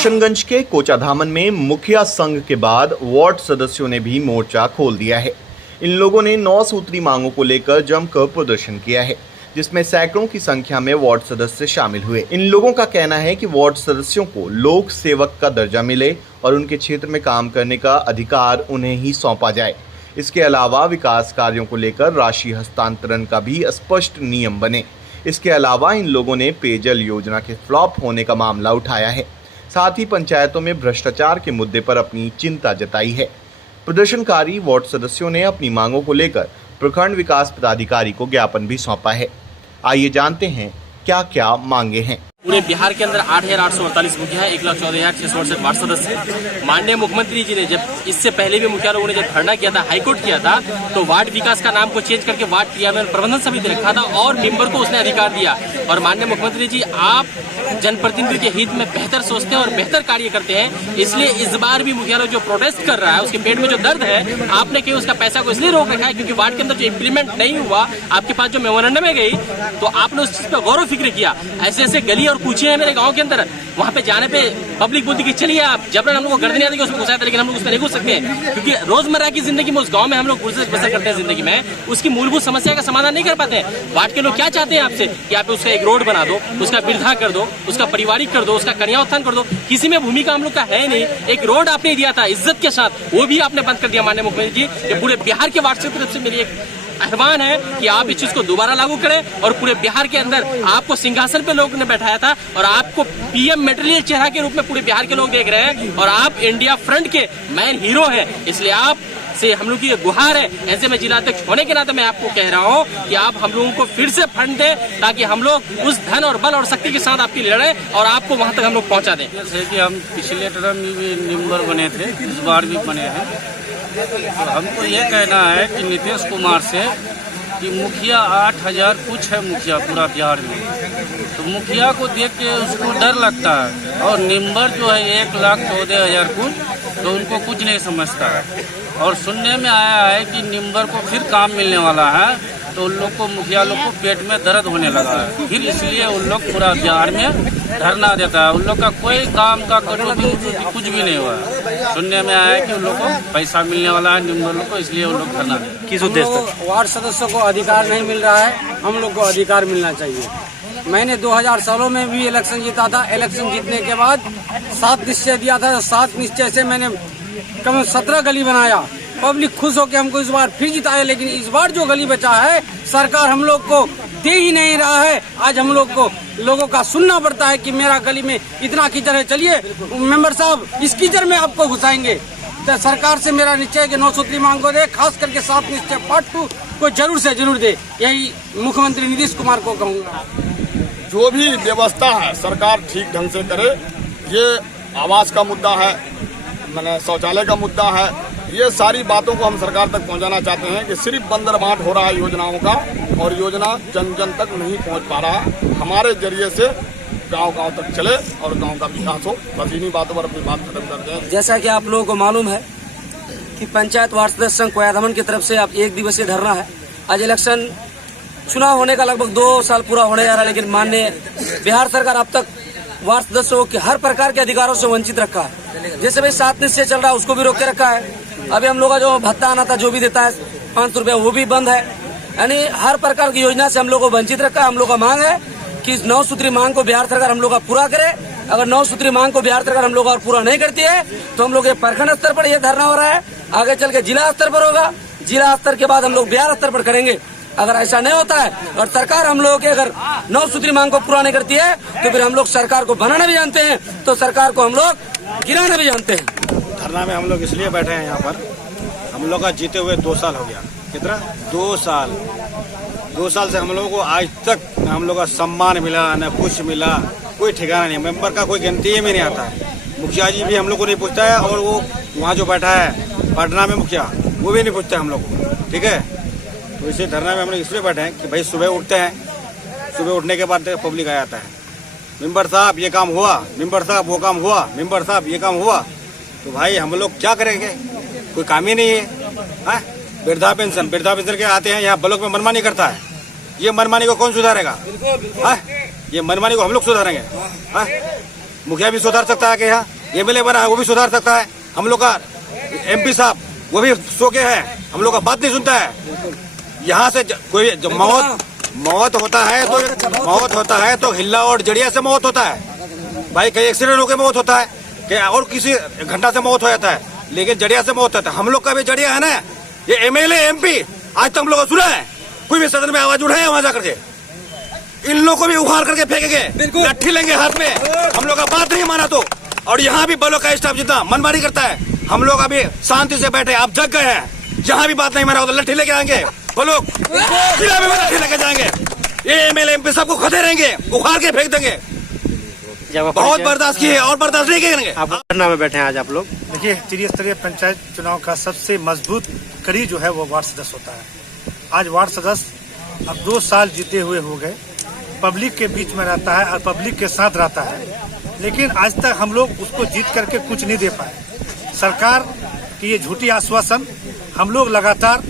किशनगंज के कोचाधामन में मुखिया संघ के बाद वार्ड सदस्यों ने भी मोर्चा खोल दिया है। इन लोगों ने 9 सूत्री मांगों को लेकर जमकर प्रदर्शन किया है, जिसमें सैकड़ों की संख्या में वार्ड सदस्य शामिल हुए। इन लोगों का कहना है कि वार्ड सदस्यों को लोक सेवक का दर्जा मिले और उनके क्षेत्र में काम करने का अधिकार उन्हें ही सौंपा जाए। इसके अलावा विकास कार्यों को लेकर राशि हस्तांतरण का भी स्पष्ट नियम बने। इसके अलावा इन लोगों ने पेयजल योजना के फ्लॉप होने का मामला उठाया है। साथ ही पंचायतों में भ्रष्टाचार के मुद्दे पर अपनी चिंता जताई है। प्रदर्शनकारी वार्ड सदस्यों ने अपनी मांगों को लेकर प्रखंड विकास पदाधिकारी को ज्ञापन भी सौंपा है। आइए जानते हैं क्या क्या मांगे हैं। पूरे बिहार के अंदर 8,848 मुखिया है, 1,14,668 वार्ड सदस्य। माननीय मुख्यमंत्री जी ने जब इससे पहले भी मुखिया लोगों ने जब धरना किया था, हाईकोर्ट किया था, तो वार्ड विकास का नाम को चेंज करके वार्ड क्रियान्वयन प्रबंधन समिति रखा था और मेंबर को उसने अधिकार दिया। और माननीय मुख्यमंत्री जी, आप जनप्रतिनिधि के हित में बेहतर सोचते हैं और बेहतर कार्य करते हैं, इसलिए इस बार भी मुखिया लोग जो प्रोटेस्ट कर रहा है, उसके पेट में जो दर्द है, आपने कहीं उसका पैसा को इसलिए रोक रखा है क्योंकि वार्ड के अंदर जो इम्प्लीमेंट नहीं हुआ, आपके पास जो मेमोरेंडम में गई, तो आपने उस चीज पर गौरव फिक्र किया। ऐसे ऐसे गली और कूचे हैं मेरे गांव के अंदर, वहां पे जाने पे पब्लिक बोलती कि चलिए आप जबरन हम लोग को गर्दन आती है उसमें घुसाया था, लेकिन हम लोग उसमें नहीं घुस सकते हैं क्योंकि रोजमर्रा की जिंदगी में उस गांव में हम लोग गुजर बसर करते हैं। जिंदगी में उसकी मूलभूत समस्या का समाधान नहीं कर पाते हैं। वार्ड के लोग क्या चाहते हैं आपसे कि आप उसका एक रोड बना दो, उसका वृद्धा कर दो, उसका पारिवारिक कर दो, उसका कन्या उत्थान कर दो। किसी में भूमिका हम लोग का है नहीं। एक रोड आपने दिया था इज्जत के साथ, वो भी आपने बंद कर दिया। माननीय मुख्यमंत्री जी, पूरे बिहार के वार्ड की तरफ से मेरी एक आह्वान है कि आप इस चीज को दोबारा लागू करें और पूरे बिहार के अंदर आपको सिंहासन पे लोगों ने बैठाया था और आपको पीएम मटेरियल चेहरा के रूप में पूरे बिहार के लोग देख रहे हैं और आप इंडिया फ्रंट के मैन हीरो हैं। इसलिए आप से हम लोग की गुहार है, ऐसे में जिला अध्यक्ष होने के नाते मैं आपको कह रहा हूं कि आप हम लोगों को फिर से फंड दें ताकि हम लोग उस धन और बल और शक्ति के साथ आपकी लड़ें और आपको वहां तक हम लोग पहुंचा दें। जैसे कि हम पिछले टर्म में भी मेंबर बने थे, इस बार भी बने हैं, तो हमको ये कहना है कि नीतीश कुमार से कि मुखिया 8,000 कुछ है मुखिया पूरा बिहार में, तो मुखिया को देख के उसको डर लगता है और मेंबर जो है 1,14,000 कुछ, तो उनको कुछ नहीं समझता है। और सुनने में आया है कि मेंबर को फिर काम मिलने वाला है, तो उन लोग को मुखिया लोग को पेट में दर्द होने लगा है, फिर इसलिए उन लोग पूरा बिहार में धरना देता है। उन लोग का कोई काम का कटौती कुछ भी नहीं हुआ है। सुनने में आया है कि उन लोग को पैसा मिलने वाला है मेंबर लोग को, इसलिए उन लोग धरना देते हैं। किस उद्देश्य? वार्ड सदस्यों को अधिकार नहीं मिल रहा है, हम लोग को अधिकार मिलना चाहिए। मैंने 2016 में भी इलेक्शन जीता था। इलेक्शन जीतने के बाद 7 निश्चय दिया था। 7 निश्चय से मैंने कम 17 गली बनाया। पब्लिक खुश होकर हमको इस बार फिर जिताया, लेकिन इस बार जो गली बचा है सरकार हम लोग को दे ही नहीं रहा है। आज हम लोग को लोगों का सुनना पड़ता है कि मेरा गली में इतना कीचड़ है, चलिए मेंबर साहब इस कीचड़ में आपको घुसाएंगे। तो सरकार से मेरा निश्चय है कि 9 सूत्री मांग को दे, खास करके 7 निश्चय पार्ट 2 को जरूर से जरूर दे। यही मुख्यमंत्री नीतीश कुमार को कहूँगा। जो भी व्यवस्था है सरकार ठीक ढंग से करे। ये आवास का मुद्दा है, मैंने शौचालय का मुद्दा है, ये सारी बातों को हम सरकार तक पहुंचाना चाहते हैं कि सिर्फ बंदर बांट हो रहा है योजनाओं का और योजना जन जन तक नहीं पहुंच पा रहा है। हमारे जरिए से गांव-गांव तक चले और गांव का विकास हो। बस इन्हीं बातों पर अपनी बात खत्म करते हैं। जैसा कि आप लोगों को मालूम है कि पंचायत वार्ड सदस्य संघ कोचाधामन की तरफ से अब 1 दिवसीय धरना है। आज इलेक्शन चुनाव होने का लगभग 2 साल पूरा होने जा रहा है, लेकिन माननीय बिहार सरकार अब तक वार्ड सदस्यों के हर प्रकार के अधिकारों से वंचित रखा है। जैसे भाई 7 निश्चय चल रहा है, उसको भी रोक के रखा है। अभी हम लोग का जो भत्ता आना था, जो भी देता है 500 रुपया, वो भी बंद है। यानी हर प्रकार की योजना से हम लोग को वंचित रखा है। हम लोग का मांग है कि 9 सूत्री मांग को बिहार सरकार हम लोग का पूरा करे। अगर 9 सूत्री मांग को बिहार सरकार हम लोग का पूरा नहीं करती है तो हम लोग ये प्रखंड स्तर पर ये धरना हो रहा है, आगे चल के जिला स्तर पर होगा, जिला स्तर के बाद हम लोग बिहार स्तर पर करेंगे। अगर ऐसा नहीं होता है और सरकार हम लोगों के अगर 9 सूत्री मांग को पूरा नहीं करती है तो फिर हम लोग सरकार को बनाना भी जानते हैं, तो सरकार को हम लोग गिराना भी जानते हैं। धरना में हम लोग इसलिए बैठे हैं यहाँ पर, हम लोग का जीते हुए 2 साल हो गया। कितना? 2 साल। 2 साल से हम लोगों को आज तक न हम लोग का सम्मान मिला, न कुछ मिला, कोई ठिकाना नहीं। मेंबर का कोई गिनती में नहीं आता है। मुखिया जी भी हम लोग को नहीं पूछता है और वो वहाँ जो बैठा है पटना में मुखिया, वो भी नहीं पूछता है हम लोग को। ठीक है, तो इसे धरना में हम लोग इसलिए बैठे हैं कि भाई सुबह उठते हैं, सुबह उठने के बाद पब्लिक आ जाता है, मेंबर साहब ये काम हुआ, मेंबर साहब वो काम हुआ, मेंबर साहब ये काम हुआ। तो भाई हम लोग क्या करेंगे? कोई काम ही नहीं है। वृद्धा पेंशन के आते हैं यहाँ ब्लॉक में मनमानी करता है। ये मनमानी को कौन सुधारेगा? ये मनमानी को हम लोग सुधारेंगे? मुखिया भी सुधार सकता है कि यहाँ एमएलए बना है वो भी सुधार सकता है। हम लोग का एमपी साहब वो भी सो के है, हम लोग का बात नहीं सुनता है। यहाँ से कोई मौत होता है तो हिल्ला और जड़िया से मौत होता है भाई, कहीं एक्सीडेंट होकर मौत होता है कि और किसी घंटा से मौत हो जाता है, लेकिन जड़िया से मौत होता है। हम लोग का भी जड़िया है ना, ये एमएलए एमपी आज तक हम लोग को सुना है, कोई भी सदन में आवाज उठाए वहां जाकर के इन लोगों को भी उखाड़ करके फेंकेंगे, लाठी लेंगे हाथ में, हम लोग का बात नहीं माना तो। और यहाँ भी बलों का स्टाफ जितना मनमानी करता है, हम लोग अभी शांति से बैठे, आप जग गए हैं, जहाँ भी बात नहीं माना तो लाठी लेके आएंगे, बोलो लाठी लेके जाएंगे, ये एमएलए एमपी सबको खड़े रहेंगे, उखाड़ के फेंक देंगे। बहुत बर्दाश्त किए और बर्दाश्त नहीं करेंगे। आप धरना में बैठे हैं आज आप लोग? देखिए, त्रिस्तरीय पंचायत चुनाव का सबसे मजबूत कड़ी जो है वो वार्ड सदस्य होता है। आज वार्ड सदस्य अब 2 साल जीते हुए हो गए, पब्लिक के बीच में रहता है और पब्लिक के साथ रहता है, लेकिन आज तक हम लोग उसको जीत करके कुछ नहीं दे पाए। सरकार की ये झूठी आश्वासन हम लोग लगातार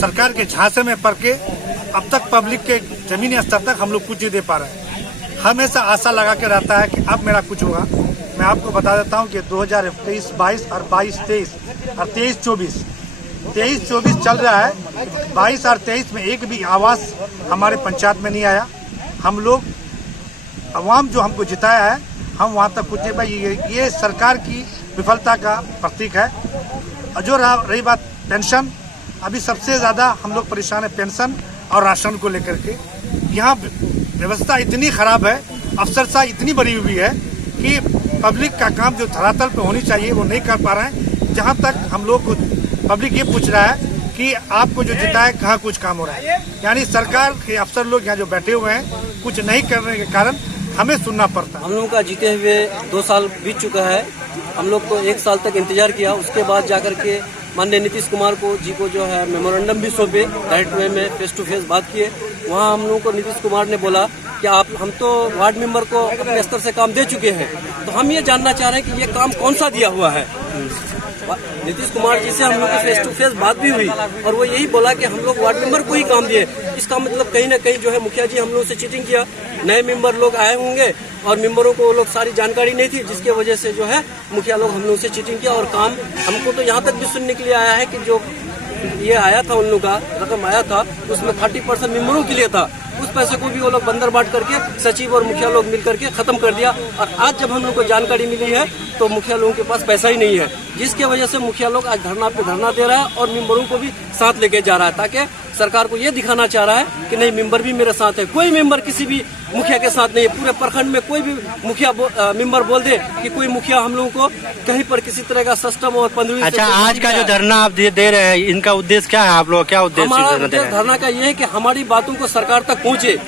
सरकार के झांसे में पड़ के अब तक पब्लिक के जमीनी स्तर तक हम लोग कुछ नहीं दे पा रहे हैं। हमेशा आशा लगा के रहता है कि अब मेरा कुछ होगा। मैं आपको बता देता हूं कि 2023-22 और 22-23 और 23-24 चल रहा है। 22 और 23 में एक भी आवास हमारे पंचायत में नहीं आया। हम लोग अवाम जो हमको जिताया है, हम वहां तक पहुंचे भाई, ये सरकार की विफलता का प्रतीक है। और जो रही बात पेंशन, अभी सबसे ज्यादा हम लोग परेशान है पेंशन और राशन को लेकर के। यहाँ व्यवस्था इतनी खराब है, अफसरशाही इतनी बड़ी हुई है कि पब्लिक का काम जो धरातल पे होनी चाहिए वो नहीं कर पा रहे हैं। जहाँ तक हम लोग पब्लिक ये पूछ रहा है कि आपको जो जिताया कहाँ कुछ काम हो रहा है, यानी सरकार के अफसर लोग यहाँ जो बैठे हुए हैं कुछ नहीं करने के कारण हमें सुनना पड़ता है। हम लोगों का जीते हुए 2 साल बीत चुका है। हम लोग को 1 साल तक इंतजार किया, उसके बाद जाकर के माननीय नीतीश कुमार जी को जो है मेमोरेंडम भी सौंपे, डायरेक्ट वे में फेस टू फेस बात किए। वहाँ हम लोगों को नीतीश कुमार ने बोला कि हम तो वार्ड मेंबर को अपने स्तर से काम दे चुके हैं, तो हम ये जानना चाह रहे हैं कि ये काम कौन सा दिया हुआ है। नीतीश कुमार जी से हम लोग की फेस टू फेस बात भी हुई और वो यही बोला कि हम लोग वार्ड मेंबर को ही काम दिए। इसका मतलब कहीं ना कहीं जो है मुखिया जी हम लोग से चीटिंग किया। नए मेंबर लोग आए होंगे और मेंबरों को वो लोग सारी जानकारी नहीं थी, जिसके वजह से जो है मुखिया लोग हम लोग से चीटिंग किया। और काम हमको तो यहाँ तक भी सुनने के लिए आया है कि जो ये आया था उन लोग का रकम आया था उसमें 30% मेंबरों के लिए था, उस पैसे को भी वो लोग बंदर बाट करके सचिव और मुखिया लोग मिल करके खत्म कर दिया। और आज जब हम लोग को जानकारी मिली है तो मुखिया लोगों के पास पैसा ही नहीं है, जिसके वजह से मुखिया लोग आज धरना पे धरना दे रहा है और मेंबरों को भी साथ लेके जा रहा है, ताकि सरकार को ये दिखाना चाह रहा है कि नहीं मेंबर भी मेरे साथ है। कोई मेंबर किसी भी मुखिया के साथ नहीं है। पूरे प्रखंड में कोई भी मुखिया मेंबर बोल दे कि कोई मुखिया हम लोगों को कहीं पर किसी तरह का सिस्टम और 15। अच्छा, आज का जो धरना आप दे रहे हैं, इनका उद्देश्य क्या है? आप लोग क्या उद्देश्य? हमारा धरना का ये है कि हमारी बातों को सरकार तक पहुँचे।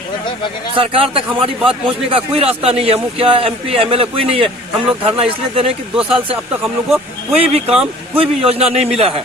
सरकार तक हमारी बात पहुँचने का कोई रास्ता नहीं है, मुखिया एमपी एमएलए कोई नहीं है। हम लोग धरना इसलिए दे रहे हैं कि 2 साल से अब तक हम लोग को कोई भी काम कोई भी योजना नहीं मिला है।